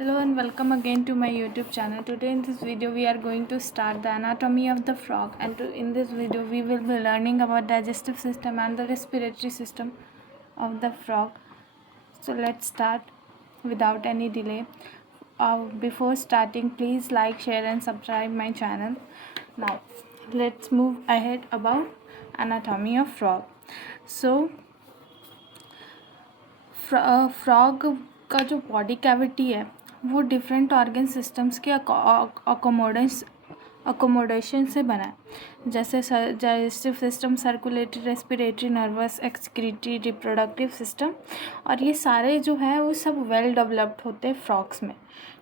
Hello and welcome again to my YouTube channel. Today in this video we are going to start the anatomy of the frog, and in this video we will be learning about digestive system and the respiratory system of the frog. So let's start without any delay. Before starting, please like, share and subscribe my channel. Now let's move ahead about anatomy of frog. So frog का जो body cavity है वो different organ systems के accommodation से बना है, जैसे digestive system, circulatory, respiratory, nervous, excretory, reproductive system, और ये सारे जो हैं वो सब वेल डेवलप्ड होते हैं फ्रॉग्स में।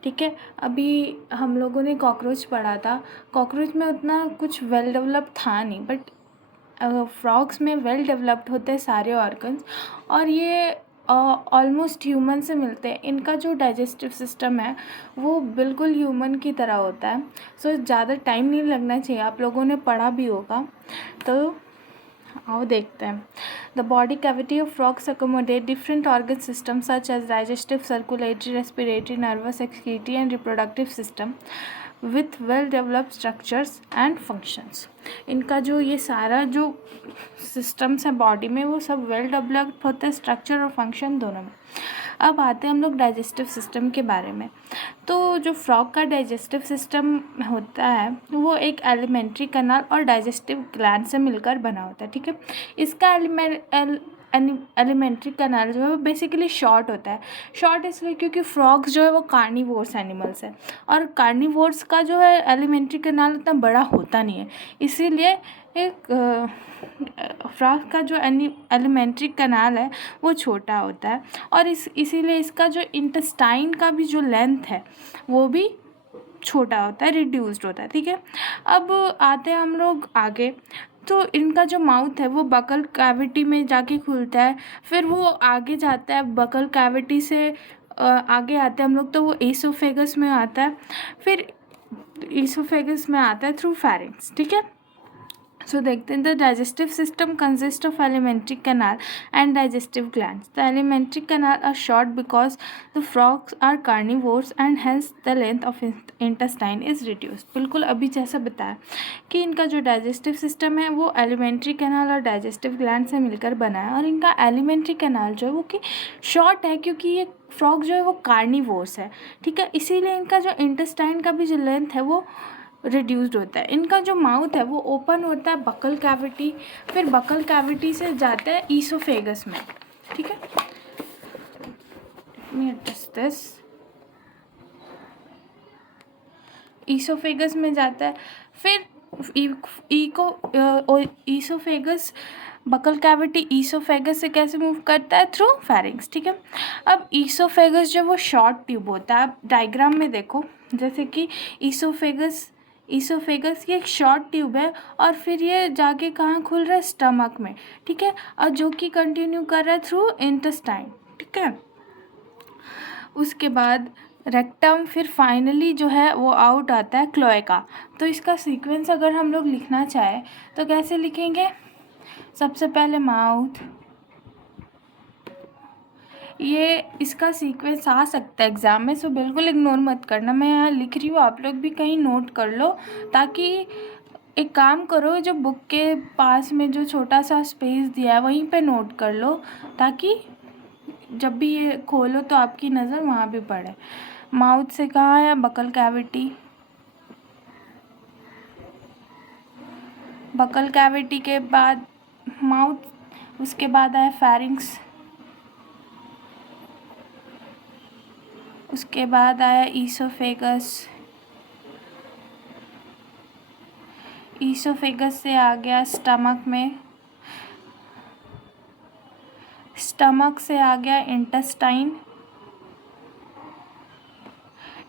ठीक है, अभी हम लोगों ने कॉकरोच पढ़ा था, कॉकरोच में उतना कुछ वेल डेवलप्ड था नहीं, बट फ्रॉग्स में वेल डेवलप्ड होते हैं सारे ऑर्गन्स, और ये ऑलमोस्ट ह्यूमन से मिलते हैं। इनका जो डाइजेस्टिव सिस्टम है वो बिल्कुल ह्यूमन की तरह होता है। सो ज़्यादा टाइम नहीं लगना चाहिए, आप लोगों ने पढ़ा भी होगा। तो आओ देखते हैं। The body cavity of frogs accommodate different organ system such as digestive, circulatory, respiratory, nervous, excretory and reproductive system with well developed structures and functions. इनका जो ये सारा जो सिस्टम्स है बॉडी में वो सब वेल डेवलप्ड होते हैं, स्ट्रक्चर और फंक्शन दोनों में। अब आते हैं हम लोग डाइजेस्टिव सिस्टम के बारे में। तो जो फ्रॉग का डाइजेस्टिव सिस्टम होता है वो एक एलिमेंट्री कनाल और डाइजेस्टिव ग्लैंड से मिलकर बना होता है। ठीक है, इसका एलिमेंट्री कनाल जो है वो बेसिकली शॉर्ट होता है। शॉर्ट इसलिए क्योंकि फ्रॉग्स जो है वो कार्निवोर्स एनिमल्स है, और कार्निवोर्स का जो है एलिमेंट्री कनाल उतना बड़ा होता नहीं है, इसीलिए एक फ्रॉग का जो एलिमेंट्री कनाल है वो छोटा होता है, और इसीलिए इसका जो इंटेस्टाइन का भी जो लेंथ है वो भी छोटा होता है, रिड्यूस्ड होता है। ठीक है, अब आते हैं हम लोग आगे। तो इनका जो माउथ है वो बकल कैविटी में जाके खुलता है, फिर वो आगे जाता है बकल कैविटी से आगे आते हैं हम लोग तो वो ईसोफेगस में आता है, फिर ईसोफेगस में आता है थ्रू फेरिंग्स। ठीक है, सो देखते हैं। The digestive system consist of alimentary canal and digestive glands. The alimentary canal are short because the frogs are carnivores and hence the length of intestine is reduced. बिल्कुल अभी जैसा बताया कि इनका जो डाइजेस्टिव सिस्टम है वो एलिमेंट्री कैनाल और डाइजेस्टिव ग्लैंड से मिलकर बना है, और इनका एलिमेंट्री कैनाल जो है वो कि शॉर्ट है क्योंकि ये फ्रॉग जो है वो कार्निवोर्स है। ठीक है, इसीलिए इनका जो इंटेस्टाइन का भी जो लेंथ है वो रिड्यूस्ड होता है। इनका जो माउथ है वो ओपन होता है बकल कैविटी, फिर बकल कैविटी से जाता है ईसोफेगस में। ठीक है, दिस ईसोफेगस में जाता है, फिर ईसोफेगस बकल कैविटी ईसोफेगस से कैसे मूव करता है? Through pharynx. ठीक है, अब ईसोफेगस जो वो शॉर्ट ट्यूब होता है, आप डायग्राम में देखो, जैसे कि ईसोफेगस ये एक शॉर्ट ट्यूब है, और फिर ये जाके कहाँ खुल रहा है? स्टमक में। ठीक है, और जो कि कंटिन्यू कर रहा है थ्रू इंटेस्टाइन। ठीक है, उसके बाद रेक्टम, फिर फाइनली जो है वो आउट आता है क्लोएका। तो इसका सीक्वेंस अगर हम लोग लिखना चाहें तो कैसे लिखेंगे? सबसे पहले माउथ, ये इसका सीक्वेंस आ सकता है एग्ज़ाम में, सो बिल्कुल इग्नोर मत करना, मैं यहाँ लिख रही हूँ, आप लोग भी कहीं नोट कर लो, ताकि एक काम करो, जो बुक के पास में जो छोटा सा स्पेस दिया है वहीं पे नोट कर लो, ताकि जब भी ये खोलो तो आपकी नज़र वहाँ भी पड़े। माउथ से कहाँ है? बकल कैविटी, बकल कैविटी के बाद माउथ, उसके बाद आया फेरिंग्स, उसके बाद आया ईसोफेगस, ईसोफेगस से आ गया स्टमक में, स्टमक से आ गया इंटेस्टाइन,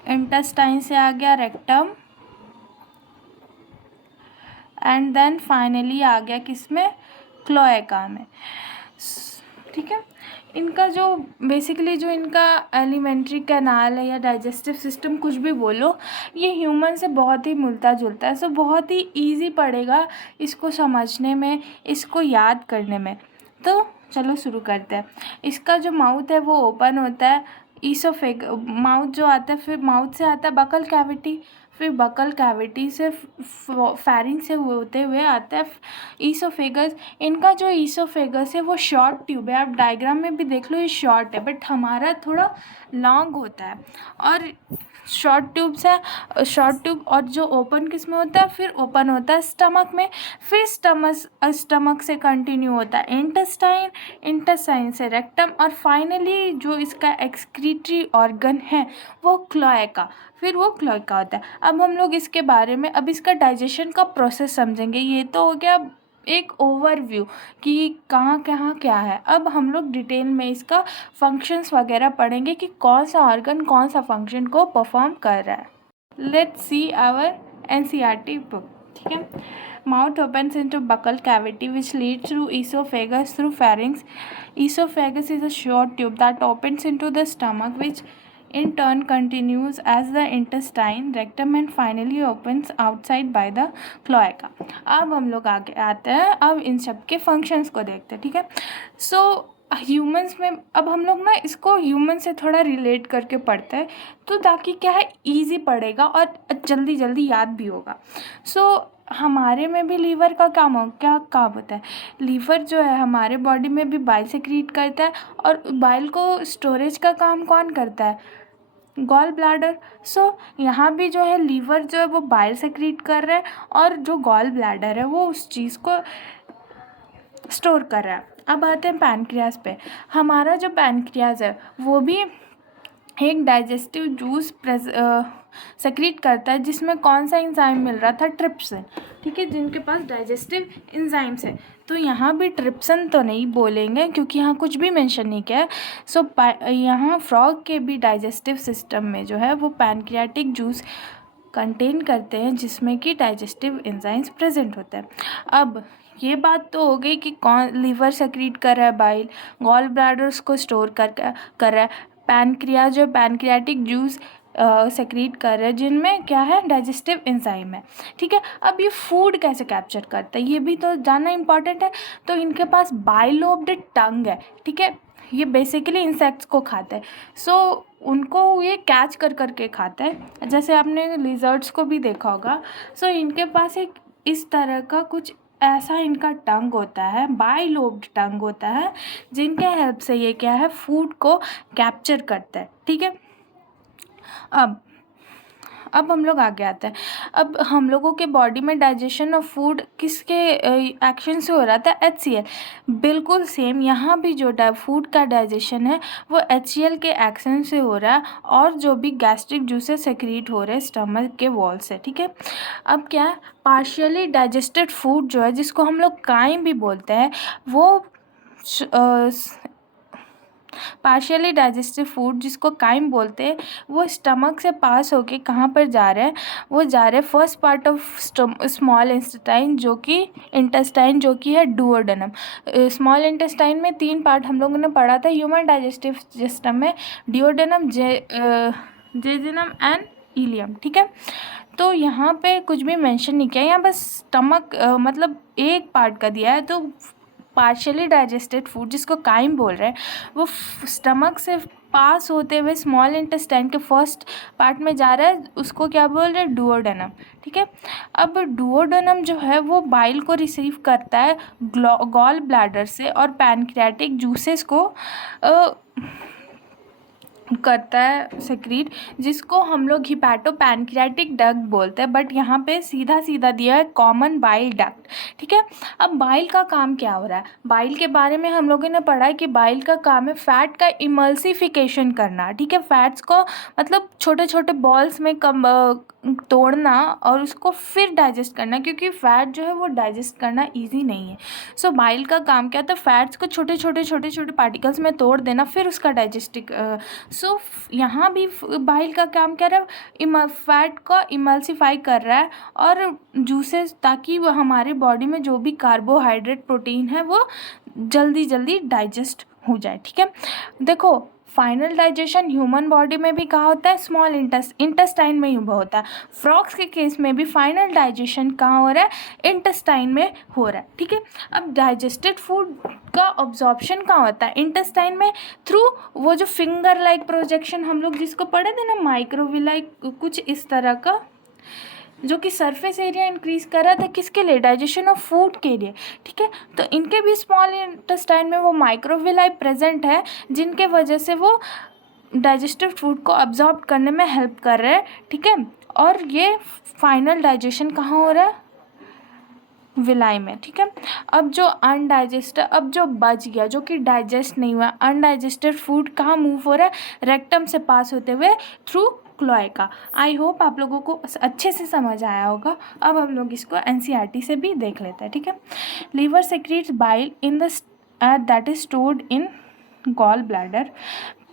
इंटेस्टाइन से आ गया रेक्टम, एंड देन फाइनली आ गया किसमें? क्लोएका में। ठीक है, इनका जो बेसिकली जो इनका एलिमेंट्री कैनाल है या डाइजेस्टिव सिस्टम, कुछ भी बोलो, ये ह्यूमन से बहुत ही मिलता जुलता है, सो बहुत ही इजी पड़ेगा इसको समझने में, इसको याद करने में। तो चलो शुरू करते हैं। इसका जो माउथ है वो ओपन होता है, ईसोफेग माउथ जो आता है, फिर माउथ से आता है बकल कैविटी, फिर बकल कैविटी से फेरिंक्स से होते हुए आता है ईसोफेगस। इनका जो ईसोफेगस है वो शॉर्ट ट्यूब है, आप डायग्राम में भी देख लो ये शॉर्ट है, बट हमारा थोड़ा लॉन्ग होता है। और शॉर्ट ट्यूब से शॉर्ट ट्यूब और जो ओपन किस में होता है, फिर ओपन होता है स्टमक में, फिर स्टमक से कंटिन्यू होता है इंटेस्टाइन, इंटेस्टाइन से रेक्टम, और फाइनली जो इसका एक्सक्रीटरी ऑर्गन है वो क्लोएका, फिर वो क्लोएका होता है। अब हम लोग इसके बारे में अब इसका डाइजेशन का प्रोसेस समझेंगे। ये तो हो गया एक ओवरव्यू कि कहाँ कहाँ क्या है। अब हम लोग डिटेल में इसका फंक्शंस वगैरह पढ़ेंगे कि कौन सा ऑर्गन कौन सा फंक्शन को परफॉर्म कर रहा है। Let's see our NCERT book, ठीक है। Mouth opens into buccal cavity which leads through esophagus through pharynx. Esophagus is a short tube that opens into the stomach which in turn continues as the intestine, rectum and finally opens outside by the cloaca. अब हम लोग आगे आते हैं, अब इन सब के functions को देखते हैं, ठीक है। सो ह्यूमंस में अब हम लोग ना इसको ह्यूमन से थोड़ा रिलेट करके पढ़ते हैं, तो ताकि क्या है ईजी पड़ेगा और जल्दी जल्दी याद भी होगा। सो हमारे में भी लीवर का क्या काम होता है। लीवर जो है हमारे बॉडी में भी बाइल सेक्रीट करता है, और बाइल को स्टोरेज का काम कौन करता है, गॉल ब्लैडर। सो यहाँ भी जो है लीवर जो है वो बाइल सेक्रीट कर रहा है, और जो गॉल ब्लैडर है वो उस चीज़ को स्टोर कर रहा है। अब आते हैं पैनक्रियाज पे। हमारा जो पैनक्रियाज है वो भी एक डाइजेस्टिव जूस सेक्रीट करता है, जिसमें कौन सा एंजाइम मिल रहा था, ट्रिप्सिन, ठीक है, जिनके पास डाइजेस्टिव एंजाइम्स है। तो यहाँ भी ट्रिप्सिन तो नहीं बोलेंगे क्योंकि यहाँ कुछ भी मेंशन नहीं किया है। सो यहाँ फ्रॉग के भी डाइजेस्टिव सिस्टम में जो है वो पैनक्रियाटिक जूस कंटेन करते हैं, जिसमें कि डाइजेस्टिव एंजाइम्स प्रेजेंट होते हैं। अब ये बात तो हो गई कि कौन लीवर सेक्रीट कर रहा है बाइल, गॉल ब्लैडर्स को स्टोर कर रहा है, पैनक्रियाज जो पैनक्रियाटिक जूस सेक्रीट कर रहे हैं, जिनमें क्या है, डाइजेस्टिव एंजाइम है, ठीक है। अब ये फूड कैसे कैप्चर करता है ये भी तो जानना इम्पॉर्टेंट है। तो इनके पास बाइलोब्ड टंग है, ठीक है, ये बेसिकली इंसेक्ट्स को खाता है। सो उनको ये कैच कर करके खाता है, जैसे आपने लिजर्ड्स को भी देखा होगा। सो इनके पास एक इस तरह का कुछ ऐसा इनका टंग होता है, बाइलोब्ड टंग होता है, जिनके हेल्प से ये क्या है, फूड को कैप्चर करता है, ठीक है। अब हम लोग आगे आते हैं। अब हम लोगों के बॉडी में डाइजेशन ऑफ फूड किसके एक्शन से हो रहा था, HCl। बिल्कुल सेम यहाँ भी जो फूड का डाइजेशन है वो HCl के एक्शन से हो रहा है, और जो भी गैस्ट्रिक जूसेस सेक्रीट हो रहे हैं स्टमक के वॉल से, ठीक है। अब क्या है, पार्शियली डाइजेस्टेड फूड जो है, जिसको हम लोग काइम भी बोलते हैं, वो पार्शियली डाइजेस्टिव फूड जिसको काइम बोलते हैं, वो स्टमक से पास होके कहाँ पर जा रहे हैं, वो जा रहे हैं first part of small intestine, जो कि है डुओडेनम। स्मॉल इंटेस्टाइन में 3 पार्ट हम लोगों ने पढ़ा था ह्यूमन डाइजेस्टिव सिस्टम में, डुओडेनम, जेजुनम एंड इलियम, ठीक है। तो यहाँ पे कुछ भी मेंशन नहीं किया, यहाँ बस स्टमक मतलब एक पार्ट का दिया है। तो पार्शियली डाइजेस्टेड फूड जिसको काइम बोल रहे हैं, वो स्टमक से पास होते हुए स्मॉल इंटेस्टाइन के फर्स्ट पार्ट में जा रहा है, उसको क्या बोल रहे हैं, डुओडेनम, ठीक है। अब डुओडेनम जो है वो बाइल को रिसीव करता है गॉल ब्लैडर से, और पैनक्रियाटिक जूसेस को करता है सेक्रीट, जिसको हम लोग हिपैटोपैनक्रियाटिक डक्ट बोलते हैं, बट यहाँ पे सीधा सीधा दिया है कॉमन बाइल डक्ट, ठीक है। अब बाइल का काम क्या हो रहा है, बाइल के बारे में हम लोगों ने पढ़ा है कि बाइल का काम है फैट का इमल्सिफिकेशन करना, ठीक है, फैट्स को मतलब छोटे छोटे बॉल्स में तोड़ना और उसको फिर डाइजेस्ट करना, क्योंकि फ़ैट जो है वो डाइजेस्ट करना ईजी नहीं है। सो बाइल का काम क्या था, फैट्स को छोटे छोटे पार्टिकल्स में तोड़ देना, फिर उसका सो यहाँ भी बाइल का काम क्या रहा है, फैट को इमल्सिफाई कर रहा है और जूसेस, ताकि वो हमारे बॉडी में जो भी कार्बोहाइड्रेट प्रोटीन है वो जल्दी जल्दी डाइजेस्ट हो जाए, ठीक है। देखो फाइनल डाइजेशन ह्यूमन बॉडी में भी कहाँ होता है, स्मॉल इंटेस्टाइन में ही होता है। फ्रॉग्स के केस में भी फाइनल डाइजेशन कहाँ हो रहा है, इंटेस्टाइन में हो रहा है, ठीक है। अब डाइजेस्टेड फूड का ऑब्जॉर्प्शन कहाँ होता है, इंटेस्टाइन में, थ्रू वो जो फिंगर लाइक प्रोजेक्शन हम लोग जिसको पढ़े थे ना, माइक्रोविलाई कुछ इस तरह का, जो कि सरफेस एरिया इंक्रीज कर रहा था किसके लिए, डाइजेशन ऑफ फूड के लिए, ठीक है। तो इनके भी स्मॉल इंटेस्टाइन में वो माइक्रोविलाई प्रेजेंट है, जिनके वजह से वो डाइजेस्टिव फूड को अब्जॉर्ब करने में हेल्प कर रहे हैं, ठीक है। और ये फाइनल डाइजेशन कहाँ हो रहा है, विलाई में, ठीक है। अब जो बच गया, जो कि डाइजेस्ट नहीं हुआ, अनडाइजेस्टेड फूड कहाँ मूव हो रहा है, रेक्टम से पास होते हुए थ्रू क्लोएका। आई होप आप लोगों को अच्छे से समझ आया होगा। अब हम लोग इसको एनसीईआरटी से भी देख लेते हैं, ठीक है। Liver secretes bile in the that is stored in gall bladder.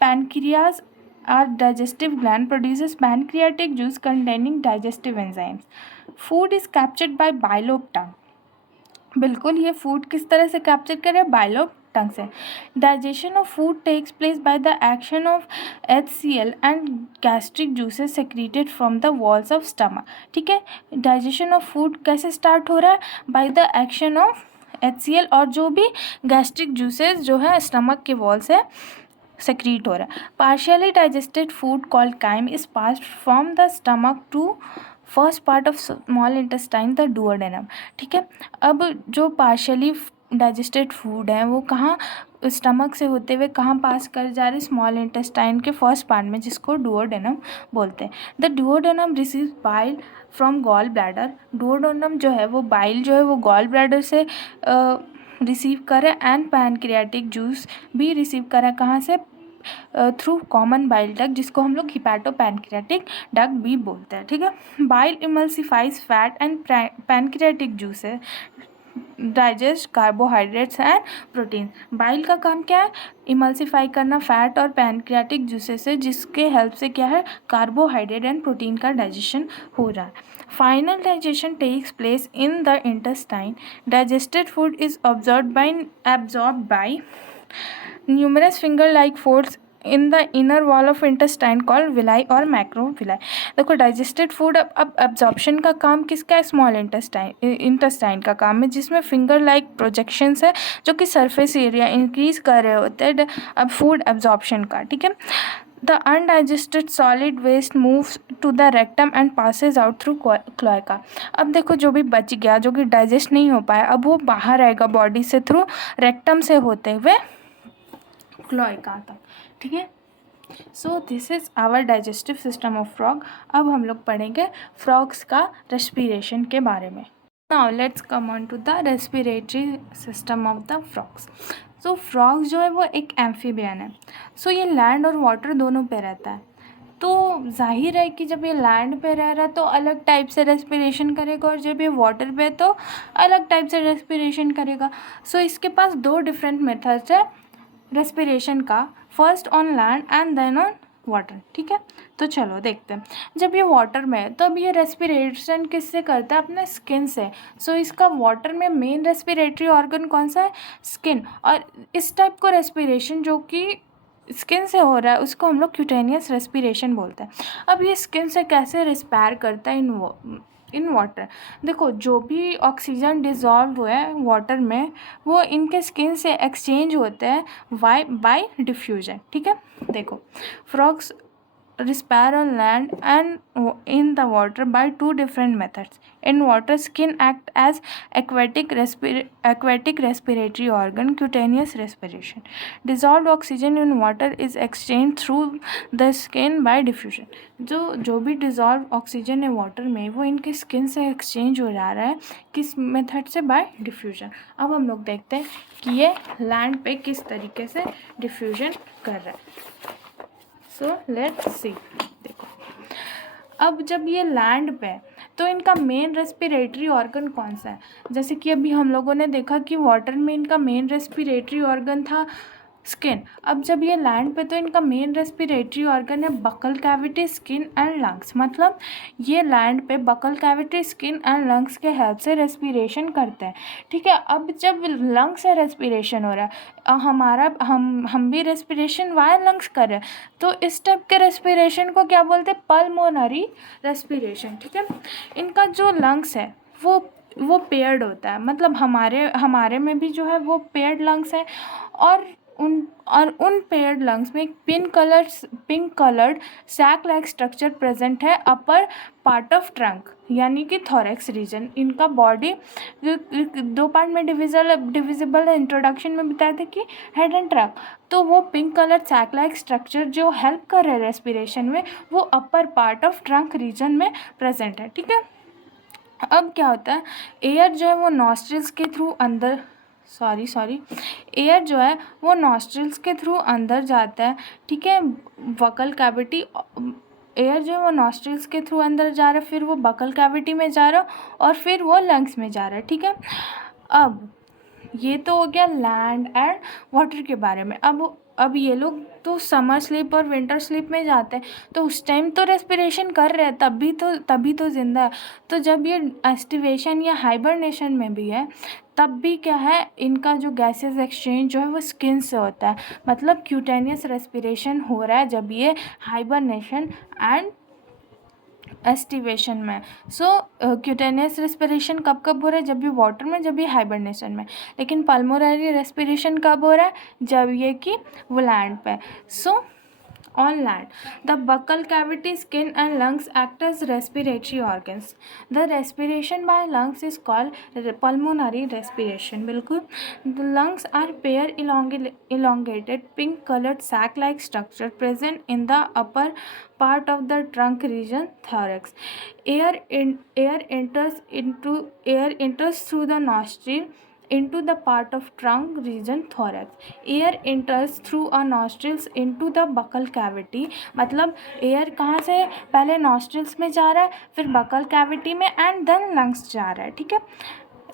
Pancreas our digestive gland produces pancreatic juice containing digestive enzymes. Food is captured by bile of tongue. बिल्कुल, ये फूड किस तरह से कैप्चर करे, बाइल ऑफ टंग से। Digestion of food takes place by the action of HCl and gastric juices secreted from the walls of stomach, ठीक है। Digestion of food कैसे स्टार्ट हो रहा है, by the action of HCl और जो भी गैस्ट्रिक जूसेस जो है स्टमक के वॉल से सेक्रीट हो रहा है। Partially digested food called chyme is passed from the stomach to first part of small intestine the duodenum, ठीक है। अब जो पार्शियली डाइजेस्टेड फूड है वो कहाँ स्टमक से होते हुए कहाँ पास कर जा रहे, स्मॉल इंटेस्टाइन के फर्स्ट पार्ट में, जिसको डुओडेनम बोलते हैं। The duodenum receive bile from gall bladder. Duodenum जो है वो बाइल जो है वो गॉल ब्लैडर से रिसीव करे एंड पैनक्रियाटिक जूस भी रिसीव करा, कहाँ से, थ्रू कॉमन बाइल डक्ट, जिसको हम लोग हिपैटो पैनक्रियाटिक डक्ट भी बोलते हैं, ठीक है। Bile emulsifies fat and pancreatic juice है digest carbohydrates and protein. Bile का काम क्या है, इमल्सिफाई करना फैट और पैनक्रियाटिक जूसेस से, जिसके हेल्प से क्या है, कार्बोहाइड्रेट एंड प्रोटीन का डाइजेशन हो रहा है। Final digestion takes place in the intestine. Digested food is absorbed by numerous finger-like folds in the inner wall of intestine called villi और macrovilli। देखो डाइजेस्टेड फूड अब एब्जॉर्प्शन का काम किसका है, स्मॉल इंटेस्टाइन का काम है, जिसमें फिंगर लाइक प्रोजेक्शंस है जो कि सरफेस एरिया इंक्रीज कर रहे होते हैं अब फूड एब्जॉर्प्शन का, ठीक है। The undigested solid waste moves to the rectum and passes out through cloaca। अब देखो जो भी बच गया, जो कि डाइजेस्ट नहीं हो पाया, अब वो बाहर आएगा बॉडी से थ्रू रेक्टम से होते हुए क्लोएका तक, ठीक है। So this is our digestive system of frog. अब हम लोग पढ़ेंगे फ्रॉग्स का रेस्पिरेशन के बारे में। Now let's come on to the respiratory system of the frogs. So frogs जो है वो एक एम्फीबियन है। सो ये लैंड और वाटर दोनों पे रहता है। तो जाहिर है कि जब ये लैंड पे रह रहा है तो अलग टाइप से रेस्पिरेशन करेगा, और जब ये वाटर पे तो अलग टाइप से रेस्पिरेशन करेगा। सो इसके पास दो डिफरेंट मेथड्स है रेस्पिरेशन का, first on land and then on water, ठीक है। तो चलो देखते हैं। जब ये वाटर में है तो अब ये रेस्पिरेशन किससे करता है, अपने स्किन से। सो इसका वाटर में मेन रेस्पिरेटरी ऑर्गन कौन सा है, स्किन। और इस टाइप को रेस्पिरेशन जो कि स्किन से हो रहा है उसको हम लोग क्यूटेनियस रेस्पिरेशन बोलते हैं। अब ये स्किन से कैसे रिस्पायर करता है इन वाटर। देखो जो भी ऑक्सीजन डिज़ोल्व हुआ है वाटर में वो इनके स्किन से एक्सचेंज होते हैं बाय डिफ्यूजन, ठीक है। देखो frogs respire on land and in the water by two different methods. In water, skin act as aquatic respiratory organ, cutaneous respiration. Dissolved oxygen in water is exchanged through the skin by diffusion. जो भी dissolve oxygen है water में वो इनके skin से exchange हो जा रहा है, किस मेथड से, बाय डिफ्यूजन। अब हम लोग देखते हैं कि ये लैंड पे किस तरीके से डिफ्यूजन कर रहा है। So let's see. देखो अब जब ये लैंड पे तो इनका मेन रेस्पिरेटरी ऑर्गन कौन सा है, जैसे कि अभी हम लोगों ने देखा कि वाटर में इनका मेन रेस्पिरेटरी ऑर्गन था स्किन। अब जब ये लैंड पे तो इनका मेन रेस्पिरेटरी ऑर्गन है buccal cavity, skin and lungs. मतलब ये लैंड पे buccal cavity, skin and lungs के हेल्प से रेस्पिरेशन करते हैं, ठीक है। अब जब लंग्स से रेस्पिरेशन हो रहा है, हमारा हम भी रेस्पिरेशन वाया लंग्स कर रहे हैं, तो इस टाइप के रेस्पिरेशन को क्या बोलते हैं? पल्मोनरी रेस्पिरेशन, ठीक है। इनका जो लंग्स है वो पेयर्ड होता है, मतलब हमारे में भी जो है वो पेयर्ड लंग्स है, और उन पेयर्ड लंग्स में एक pink coloured sac like structure present है अपर पार्ट ऑफ ट्रंक, यानी कि थोरैक्स रीजन। इनका बॉडी 2 पार्ट में डिविजिबल है। इंट्रोडक्शन में बताया था कि हेड एंड ट्रंक, तो वो pink colour sac like structure जो हेल्प कर रहे हैं रेस्पिरेशन में, वो upper part of trunk region में प्रेजेंट है, ठीक है। अब क्या होता है, एयर जो है वो नॉस्ट्रिल्स के थ्रू अंदर एयर जो है वो नॉस्ट्रिल्स के थ्रू अंदर जाता है, ठीक है। बकल कैविटी, एयर जो है वो नॉस्ट्रिल्स के थ्रू अंदर जा रहा है, फिर वो बकल कैविटी में जा रहा है, और फिर वो लंग्स में जा रहा है, ठीक है। अब ये तो हो गया लैंड एंड वाटर के बारे में। अब ये लोग तो समर स्लीप और विंटर स्लीप में जाते हैं, तो उस टाइम तो रेस्पिरेशन कर रहे हैं, तभी तो जिंदा है। तो जब ये एस्टिवेशन या हाइबरनेशन में भी है, तब भी क्या है, इनका जो गैसेस एक्सचेंज जो है वो स्किन से होता है, मतलब क्यूटेनियस रेस्पिरेशन हो रहा है जब ये हाइबरनेशन एंड एस्टिवेशन में। सो क्यूटेनियस रेस्पिरेशन कब हो रहा है? जब भी वाटर में, जब भी हाइबरनेशन में। लेकिन पल्मोनरी रेस्पिरेशन कब हो रहा है? जब ये कि वो लैंड पे। सो on land, the buccal cavity, skin and lungs act as respiratory organs. The respiration by lungs is called pulmonary respiration. बिल्कुल, the lungs are pair elongated pink colored sac like structure present in the upper part of the trunk region, thorax. Air enters through the nostril into the part of trunk region, thorax. Air enters through a nostrils into the buccal cavity. मतलब air कहाँ से? पहले nostrils में जा रहा है, फिर buccal cavity में, एंड देन लंग्स जा रहा है, ठीक है।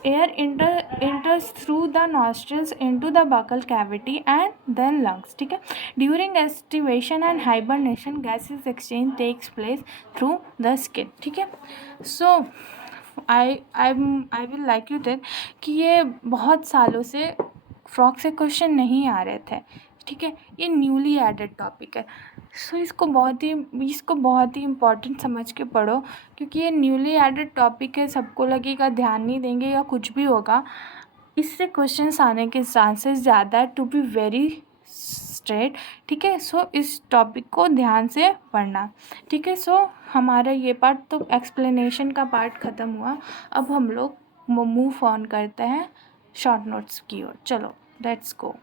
Air enters through the nostrils into the buccal cavity and then lungs, ठीक है। During estivation and hibernation, gases exchange takes place through the skin, ठीक है। So I will like you that कि ये बहुत सालों से फ्रॉक से क्वेश्चन नहीं आ रहे थे, ठीक है। ये न्यूली एडेड टॉपिक है, सो इसको बहुत ही इम्पोर्टेंट समझ के पढ़ो, क्योंकि ये न्यूली एडेड टॉपिक है। सबको लगेगा ध्यान नहीं देंगे या कुछ भी होगा, इससे क्वेश्चंस आने के चांसेस ज़्यादा है, टू बी वेरी स्ट्रेट, ठीक है। सो इस टॉपिक को ध्यान से पढ़ना, ठीक है। सो हमारा ये पार्ट तो एक्सप्लेनेशन का पार्ट ख़त्म हुआ। अब हम लोग मूव ऑन करते हैं शॉर्ट नोट्स की ओर। चलो लेट्स गो।